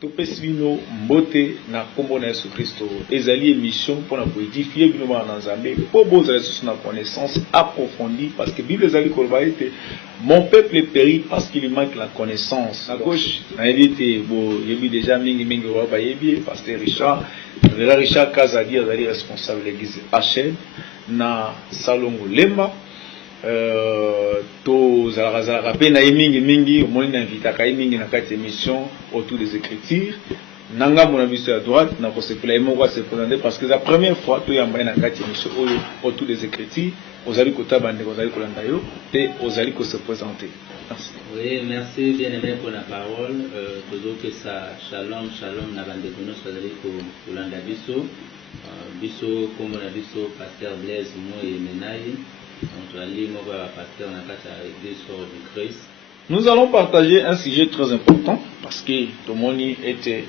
topesi bino mbote na kombo na Yesu Kristo ezali émission pour édifier bino na Nzambe po bozala sous na connaissance approfondie parce que Bible ezali koloba ete mon peuple périt parce qu'il lui manque la connaissance. À gauche na edite bo yebi déjà mingi wa ba yebi pasteur Richard Kazadi azali responsable de l'église HN na Salongo Lemba to zalaka pe na mingi omoni na invitaka mingi na kati émission autour des écritures nanga mon avis à droite na ko se présenter parce que la première fois to yamba na kati émission autour des écritures ozali kotaba ndeko ozali kolanda yo pe ozali ko se présenter. Merci. Oui, merci bien aimé pour la parole. Que ça shalom na bande kono ozali ko kolanda biso biso comme na biso pasteur Blaise mo et Menai. Nous allons partager un sujet très important parce que Tomoni était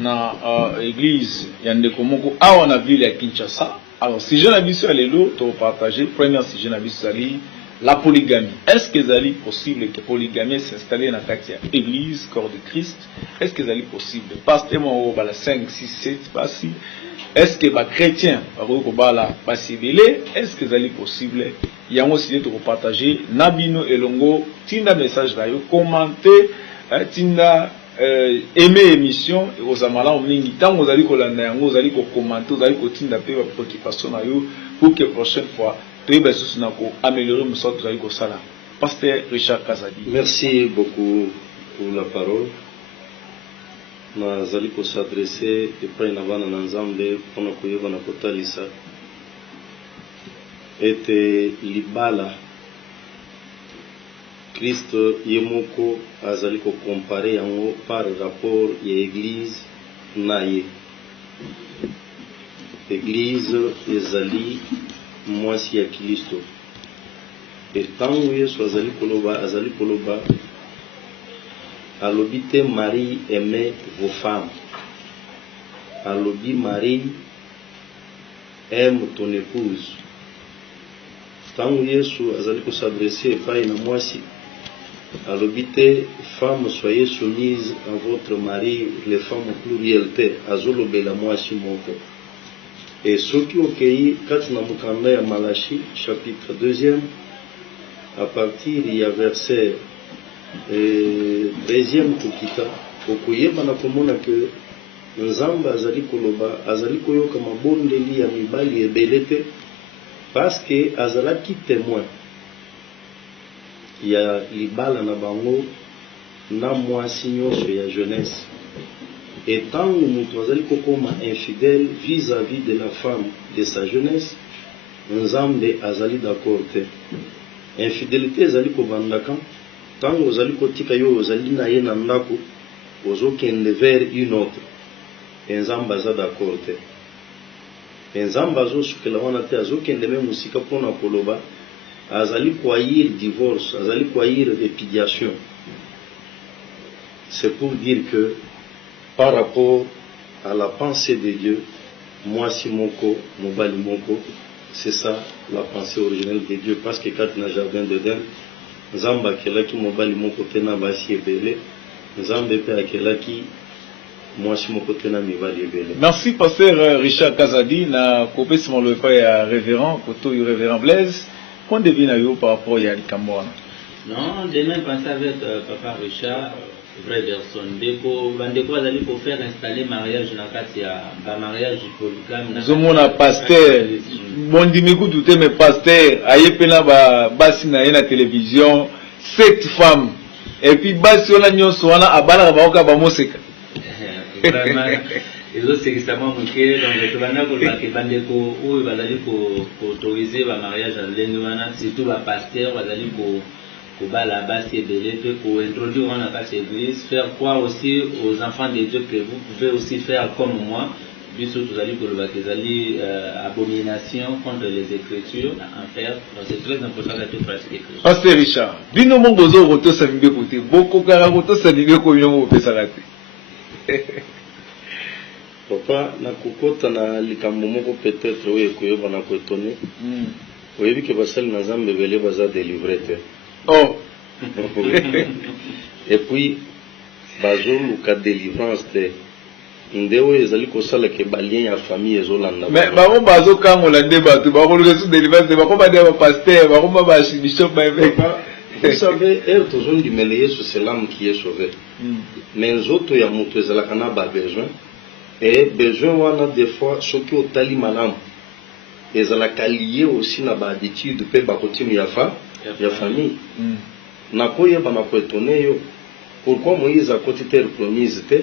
dans l'église Yandekomoko à on a vu la Kinshasa. Alors si je n'ai vu sur les lots, tu vas partager. Premier sujet n'a vu la polygamie. Est-ce que c'est possible que la polygamie s'installe dans l'église corps de Christ? Est-ce que c'est possible? Pasteur moi au 5, 6, 7 pas si. Est-ce que les chrétiens est-ce que c'est possible? Il y a aussi de partager Nabino et Longo, tinda message là, commenter, tinda aimer émission et aux amala mingi tant vous allez kolanda vous allez commenter, vous allez tinda pe ba préoccupation na yo pour que prochaine fois tu ebe sous na ko améliorer nous autres allez ko sala. Pasteur Richard Kazadi. Merci beaucoup pour la parole. Nazali ko s'adresser epai na bana na Nzambe mpona koyeba na kotalisa ete libala Kristo yemoko azali ko comparer yango par rapport ya église na ye. Église ezali mwasi ya Kristo. Etango Yesu azali koloba Alobite Marie aimait vos femmes. Alobi Marie aime ton épouse. Tango Yesu azali ko s'adresser epai na mwasi. Alobite femmes soyez soumises à votre mari, les femmes au pluriel te azolobela mwasi moko. Et soki okei kati na mokanda ya Malachi chapitre 2e à partir ya verset 13e kokita okoyeba na komona ke Nzambe azali koloba azali koyoka mabondeli ya mibali ebele te parce que azalaki témoin ya libala na bango na mwasi nyonso ya jeunesse. Et tant que nous azali kokoma infidèle vis-à-vis de la femme de sa jeunesse, Nzambe azali d'accord te. Infidélité azali kobandaka tango ozali kotika yo ozali na ye na ndako ozokende vers une autre. Nzambe aza d'accord te. Nzambe azosukela wana te azokende me musika mpona koloba azali koyir divorce, azali koyir répudiation. C'est pour dire que par rapport à la pensée de Dieu, mwasi moko, mobali moko, c'est ça la pensée originelle de Dieu. Parce que quand on a jardin d'Éden, Nzambe akelaki mobali moko te na basi ebele, Nzambe pe akelaki mwasi moko te na mibali ebele. Merci pasteur Richard Kazadi na kopesi mo le pa ya révérend koto yu révérend Blaise. Qu'on devine à vous par rapport à Yalikambo? Non, demain penser avec papa Richard, vraie personne. Deko azali pour faire installer mariage na kati ya ba mariage polygame na. Zomona pasteur. Bon dimiku douté mais pasteur ayepena ba basi na na télévision 7 femmes. Et puis basi ona nyonso wana abala ba oka ba moseka. Vraiment ezo sekisama muke donc tobanda ko ba bandeko oyo bazali ko autoriser ba mariage à l'endwana surtout ba pasteur bazali ko bala basi ebele pe ko introduire dans la église faire croire aussi aux enfants de Dieu que vous pouvez aussi faire comme moi biso tozali ko loba kezali abomination contre les écritures en faire donc c'est très important de pratiquer. Pasteur Richard bino mongo zo roto sa mbe côté boko kara roto sa libe ko nyongo pesa rate. Papa na kokota na likambo moko peut-être oyo koyoba na ko étonner. Oyebi ke basali na Nzambe bele baza délivrer te. Oh. Et puis bazoluka délivrance te nde oyo ezali kosala ke balien ya famille ezolanda mais bango bazokangola nde bato bakoluka su délivrance te bako badia bapaster bakoma bashibishop baevêque. Vous savez, elle tozondimele yesu c'est l'âme qui est sauvé mais nzoto ya moto ezalaka na besoin et besoin wana des fois soki otali malamu ezalaka lié aussi na bahabitude mpe bakotime ya famille nakoyeba na koetone yo pourquoi Moïse akoti terre promise te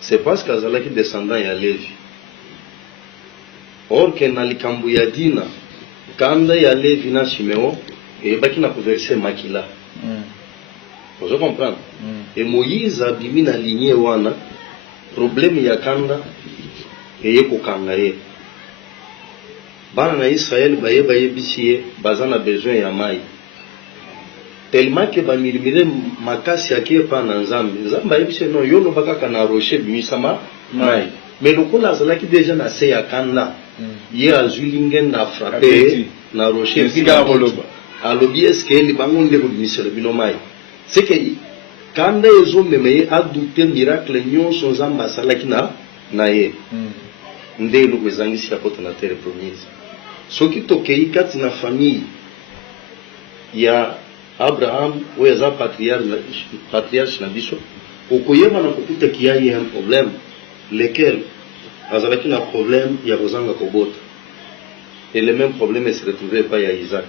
c'est parce qu'azalaki descendant ya Lévi. Or que na likambo ya dina kanda ya Lévi na Siméon eyebaki na koverse makila. Vous comprenez? Et Moïse abimi na lignée wana problème ya kanda eye kokanga ye. Bana na Israël bayeba yebisi ye bazana besoin ya mai. Tellement que ba milimire makasi yake pa na Nzambe. Nzambe ayebisi non yo no baka kana rocher bimisama mai. Mais lokola azalaki déjà na se ya kanda. Ye azulingen na frapper na rocher bisika boloba. Alobi eske li bango nde ko bimisela bino mai. C'est que kanda ezo meme a douter miracle nyonso Nzambe asalaki na ye. Nde lo bezangisi ya kota na terre promise. Soki tokei kati na famille ya Abraham oyo aza patriarche na biso okoyeba na kokuta ki yaye un problème lequel azalaki na problème ya kozanga kobota et le même problème se retrouvait pas ya Isaac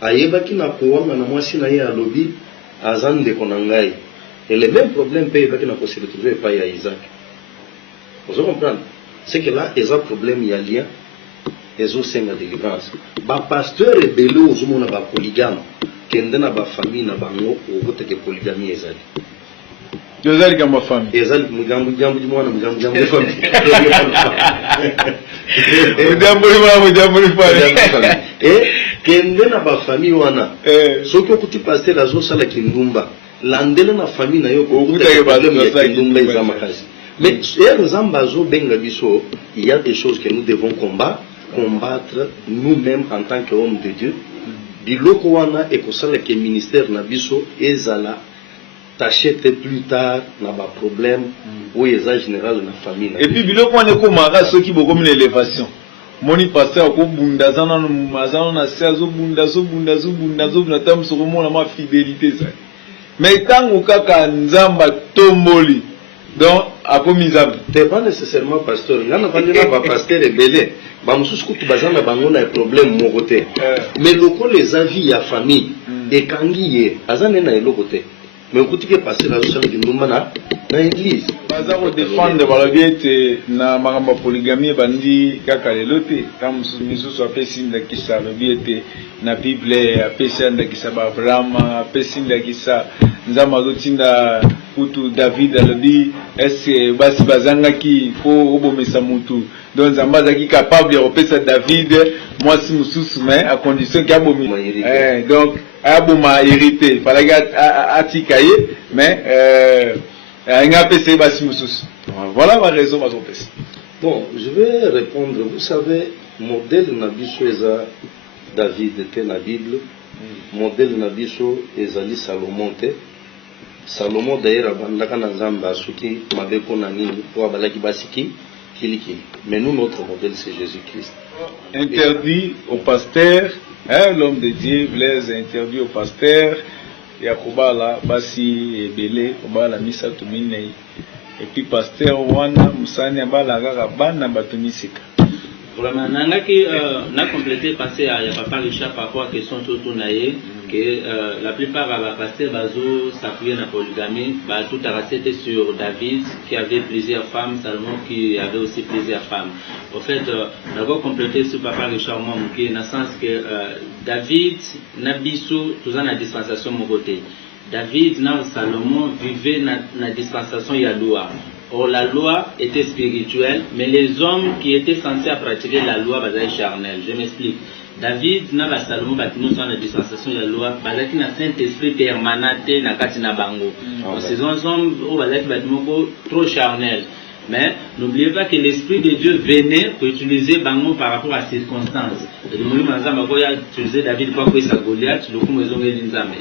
ayebaki na kowanga na mwasi na ye alobi aza ndeko na ngai et le même problème pe ayebaki na se retrouver pas ya Isaac. Vous comprenez? C'est que là il y a un problème ya lien ezosenga délivrance ba pasteur ebele ozomona ba polygame kende na ba famille na bango okoteke polygamie ezali Josali kama famille ezali mugambo di mwana mugambo de famille mugambo di famille kende na ba famille wana soki okuti pasteur azosala kindumba landele na famille na yo okoteke problème ya kindumba eza makasi mais Nzambe azobenga biso il y a des choses que nous devons combattre nous-mêmes en tant qu'hommes de Dieu. Biloko wana ekosala ke ministère na biso ezala tachete plus tard na ba problème ou eza général na famille. Et puis biloko wana ko mara soki boko mina élévation. Moni pasteur ko bunda zana na sezo bunda tam so mona ma fidélité ça. Mais tango kaka Nzamba tomboli donc akomiza t'es pas nécessairement pasteur ngana vandela ba pasteur ebele ba mususu kutu bazana bango na problème mo côté mais loko les avis ya famille et kangiye azana na eloko te mais kuti ke passer la sala kindumba na église baza ko défendre balabiete na makamba polygamie bandi kaka lelote comme misusu apesi ndakisa lobiete na bible apesi ndakisa ba Abraham apesi ndakisa Nzambe azotinda kutu David alobi est-ce basi bazangaki ko obomesa mutu donc Nzambe azaki capable de repesa David moi si mususu mais à condition qu'il abomi donc aboma hérité fallait atikaye mais nga pese basi mususu voilà ma raison ma compétence. Bon, je vais répondre. Vous savez, modèle na biso eza David te na Bible, modèle na biso ezali Salomon te. Salomon d'ailleurs abandaka na Nzambe asuki mabeko na nini po abalaki basiki kiliki. Mais nous notre modèle c'est Jésus-Christ. Interdit au pasteur, l'homme de Dieu Blaise interdit au pasteur Yakobala basi ebele obala misa tuminei et puis pasteur wana musani abala kaka bana batumisika. Vraiment nangaki na complété passé à papa Richard par rapport à question tout naie que la plupart des pasteurs bazo s'appuyer na polygamie ba tout arrêté sur David qui avait plusieurs femmes, Salomon qui avait aussi plusieurs femmes. En fait on va compléter sur papa Richard Momuki dans le sens que David na biso tout en dispensation mon côté. David na Salomon vivait na dispensation ya loi. Or la loi était spirituelle, mais les hommes qui étaient censés pratiquer la loi étaient charnels. Je m'explique. David n'a pas Salomon battu dans la dispensation de la loi, parce qu'il a Saint-Esprit permanent na katina bango. Ces hommes au bazaki battu trop charnels. Mais n'oubliez pas que l'Esprit de Dieu venait pour utiliser Bango par rapport à circonstances. Et David pour sa Goliath, et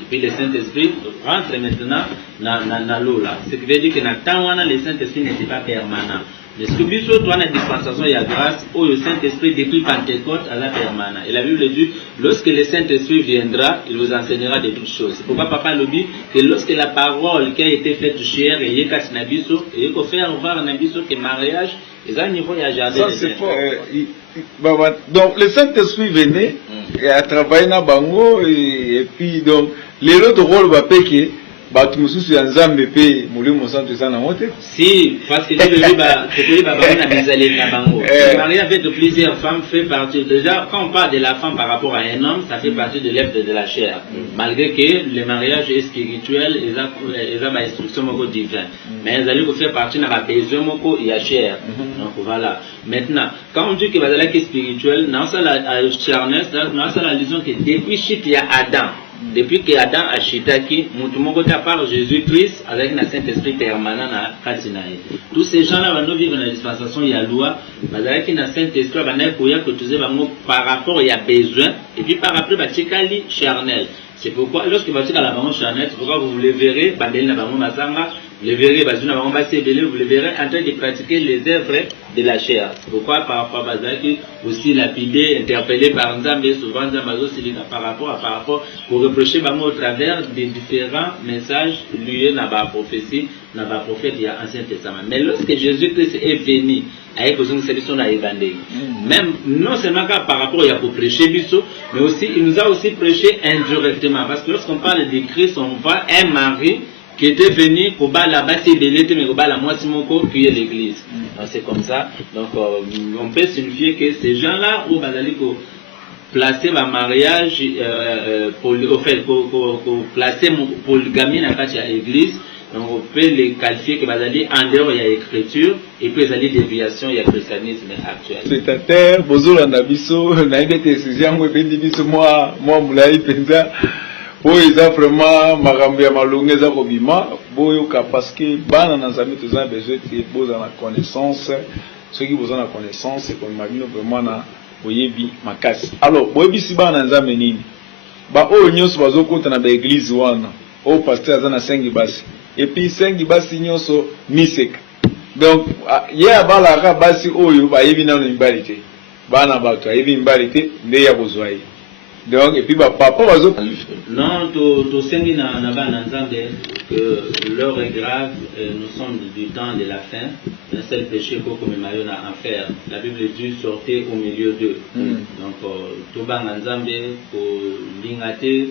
puis le Saint-Esprit rentre maintenant dans l'eau là. Ce qui veut dire que le Saint-Esprit n'était pas permanent. Mais ce que biso toi la dispensation il y a grâce où le Saint-Esprit depuis Pentecôte à la permanente. Et la Bible dit lorsque le Saint-Esprit viendra, il vous enseignera de toutes choses. C'est pourquoi papa le dit que lorsque la parole qui a été faite chère et yeka nabiso et il faut faire voir nabiso que mariage ils ont un niveau il y a jardin. Ça c'est fort. Donc le Saint-Esprit venait et a travaillé na bango et puis donc les autres rôles va péquer. Si, parce que le mariage avec de plusieurs femmes fait partie. Déjà, quand on parle de la femme par rapport à un homme, ça fait partie de l'œuvre de la chair. Malgré que le mariage est spirituel, ils ont une instruction divine. Mais ils allaient faire partie de la besoin il y a chair. Donc voilà. Maintenant, quand on dit que c'est spirituel, dans la charnesse, dans la liaison que depuis Chit, il y a Adam. Depuis que Adam a chitaki, par Jésus-Christ avec un Saint-Esprit permanent na Katinaï. Tous ces gens-là vont vivre dans la dispensation, il y a loi, mais avec un Saint-Esprit, par rapport il y a besoin, et puis par rapport il y a charnel. C'est pourquoi lorsque vous êtes dans la banque charnel, c'est pourquoi vous le verrez, vous le verrez, vous le verrez en train de pratiquer les œuvres de la chair. Pourquoi par rapport à Bazaki, aussi lapidé, interpellé par Nzambe, souvent par rapport, pour reprocher au travers des différents messages liés à la prophétie, dans la prophète, il y a Ancien Testament. Mais lorsque Jésus-Christ est venu, avec une solution à l'évangile, même non seulement par rapport à pour prêcher Bisso, mais aussi, il nous a aussi prêché indirectement. Parce que lorsqu'on parle de Christ, on voit un mari qui était venu pour la base de l'été, mais pour la moitié qui est l'église. Donc c'est comme ça. Donc on peut signifier que ces gens-là, où placer ma mariage, pour placer mon polygamie dans l'église, donc on peut les qualifier que en dehors il y a écriture et puis il y a déviation, il y a christianisme actuel. C'est-à-dire, bonjour Nabiso, naïve décision, moi moulai penza. Ils ont vraiment marambi à malongue za kobima, boyoka parce que bana nanzami tozana besoin de poser la connaissance, ceux qui besoin la connaissance c'est comme imagine vraiment na boyebi makasi. Alors boyebi si bana nanzami nini? Ba o nyonso bazokota na ba église wana, o pasteur azana 5 basi. Et puis 5 basi nyonso misek. Donc ya bala basi oyo ba yebi na nimbalite. Bana bato yebi nimbalite nde ya bozwai. Donc, et puis, papa, non, tout sengi na nzambe que l'heure est grave, nous sommes du temps de la fin. Un seul péché pour que nous ayons à faire. La Bible dit sortez au milieu d'eux. Donc, tout bang nzambe pour l'ingate,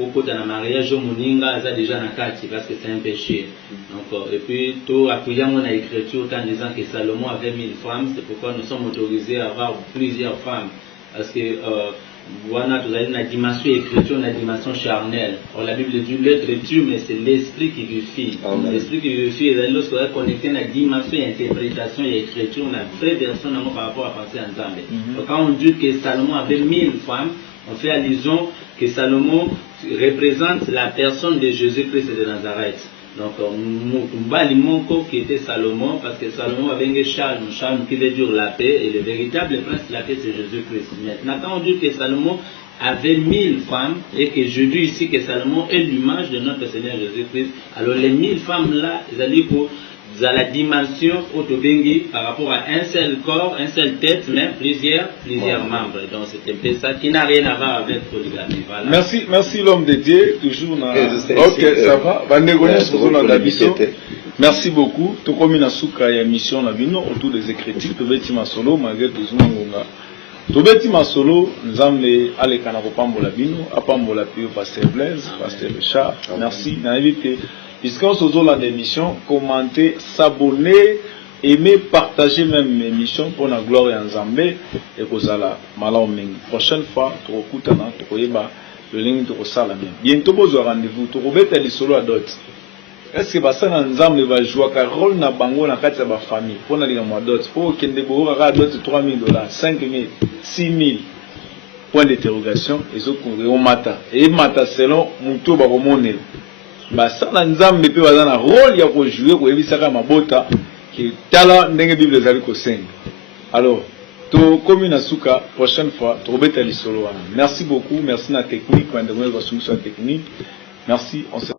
au côté d'un mariage, moninga, ça déjà na kati parce que c'est un péché. Donc, et puis, tout appuyant mon écriture en disant que Salomon avait 1000 femmes, c'est pourquoi nous sommes autorisés à avoir plusieurs femmes. Parce que, voilà, vous avez une dimension écriture, une dimension charnelle. Or, la Bible dit l'être tue, mais c'est l'esprit qui vivifie. L'esprit qui vivifie, et lorsque vous avez connecté une dimension interprétation et écriture, une vraie version par rapport à penser ensemble. Donc, quand on dit que Salomon avait 1000 femmes, on fait allusion que Salomon représente la personne de Jésus-Christ de Nazareth. Donc, Moubalimoko qui était Salomon, parce que Salomon avait un charme qui veut dire la paix, et le véritable prince de la paix c'est Jésus-Christ. Maintenant, quand on dit que Salomon avait 1000 femmes, et que je dis ici que Salomon est l'image de notre Seigneur Jésus-Christ, alors les 1000 femmes-là, ils allaient pour la dimension autobengi par rapport à un seul corps, une seule tête, mais plusieurs membres. Donc c'est un peu ça qui n'a rien à voir avec polygamie. Voilà. Merci l'homme de Dieu, toujours na. Ok, ça va. Merci beaucoup. Tout comme une souka et mission la bino autour des écritures, tout bêti masolo malgré tout ce monde. Tout bêti masolo, nous avons allé canabo pambola bino, apambola pio pasteur Blaise, pasteur Richard. Merci. N'invite. Puisqu'on se dans l'émission, commenter, s'abonner, aimer, partager même l'émission pour la gloire et en Zambé et pour la malaoming. Prochaine fois, tu écoutes le lien de la bientôt, vous aurez rendez-vous. Tu vas être solo à d'autres. Est-ce que ça en Zambé va jouer un rôle dans bango dans quatre de famille pour aller dans d'autres pour qu'il ne aura d'autres $3,000, $5,000, $6,000 point d'interrogation et autres au matin et matin selon mon tour baromonel. Ça na nzambe pe bazana rôle ya ko jouer ko ebisaka mabota qui tala ndenge Bible ezali kosenga. Alors, to commune asuka prochaine fois to robeta lisolo wana. Merci beaucoup, merci na technique, kwa ndenge ba solution technique. Merci, on se